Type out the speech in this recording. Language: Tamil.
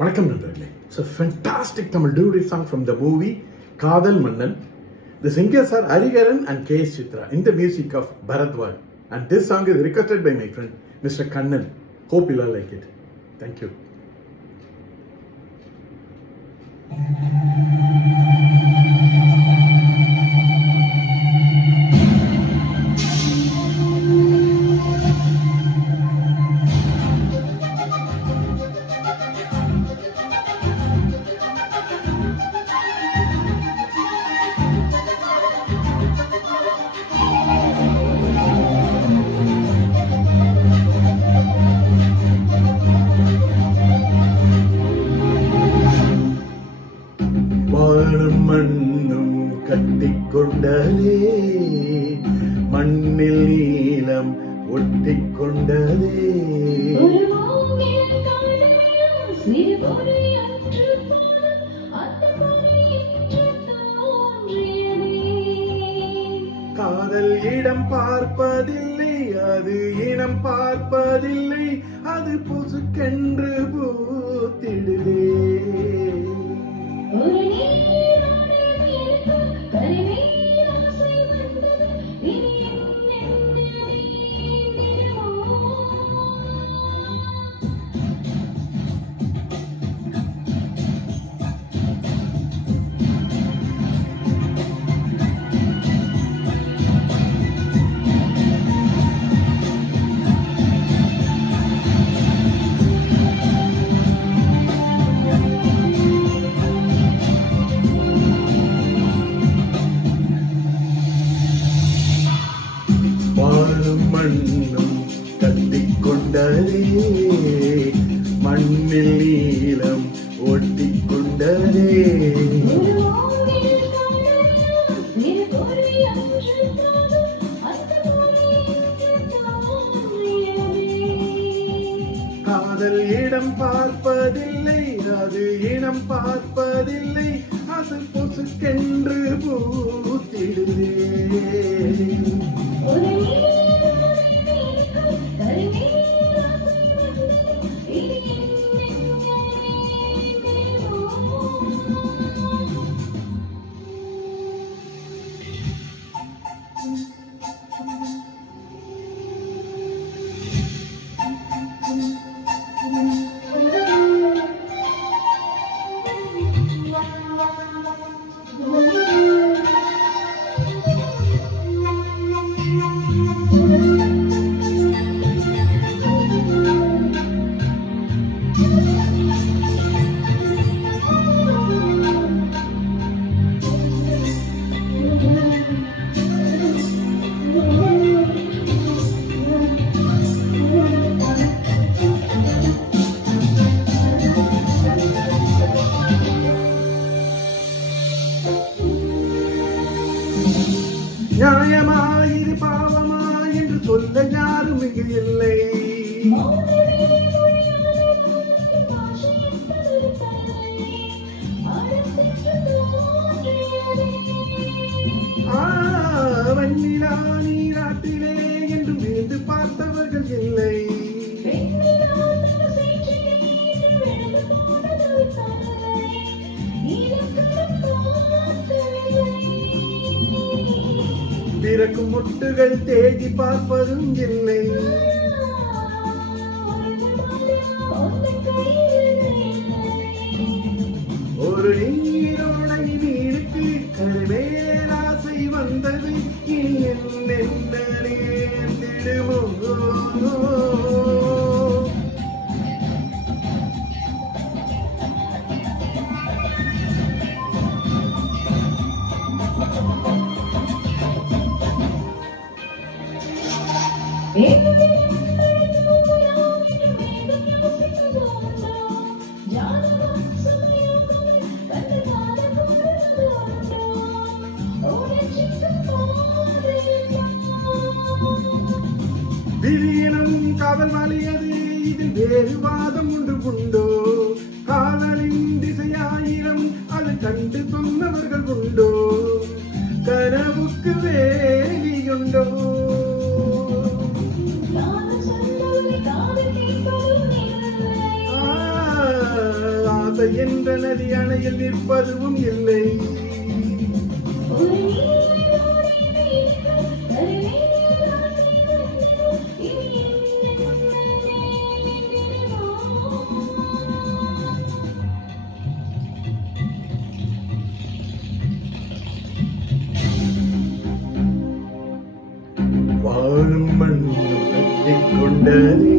வணக்கம் நண்பர்களே. It's a fantastic Tamil duty song from the movie Kadal Mannan. The singers are Hariharan and K.S. Chitra in the music of Bharadwaj. And this song is requested by my friend Mr. Kannan. Hope you all like it. Thank you. வானும் மண்ணும் கட்டிக்கொண்டதே, மண்ணில் நீலம் ஒட்டிக்கொண்டதே. காதல் இடம் பார்ப்பதில்லை, அது இனம் பார்ப்பதில்லை, அது பொசுக்கென்று பூத்திடுதே. வானும் மண்ணும் கட்டிக்கொண்டதே, மண்ணில் நீலம் ஒட்டிக்கொண்டதே. காதல் இடம் பார்ப்பதில்லை, அது இனம் பார்ப்பதில்லை, அது பொசுக்கென்று பூத்திடுதே. நியாயமா இது பாவமா என்று சொல்ல யாரும் இங்கு இல்லை. வன்னிலா நீராட்டிலே என்று வீழ்ந்து பார்த்தவர்கள் இல்லை. பிறக்கும் முட்டுகள் தேடி பார்ப்பதும் இல்லை. ஒரு நீரோடை நீருக்கு கருவேல் ஆசை வந்தது, என்ன நேர்ந்திடுமோ. விதியினம் காதல் வலியது, இதில் வேறு வாதம் உண்டோ. காதலின் திசையாயிரம் அது கண்டு சொன்னவர்கள் உண்டோ. கனவுக்கு வேலியுண்டோ. ஆசை என்ற நதி அணையில் நிற்பதுவும் இல்லை. வாழும் மண்ணும் கட்டிக் கொண்டதே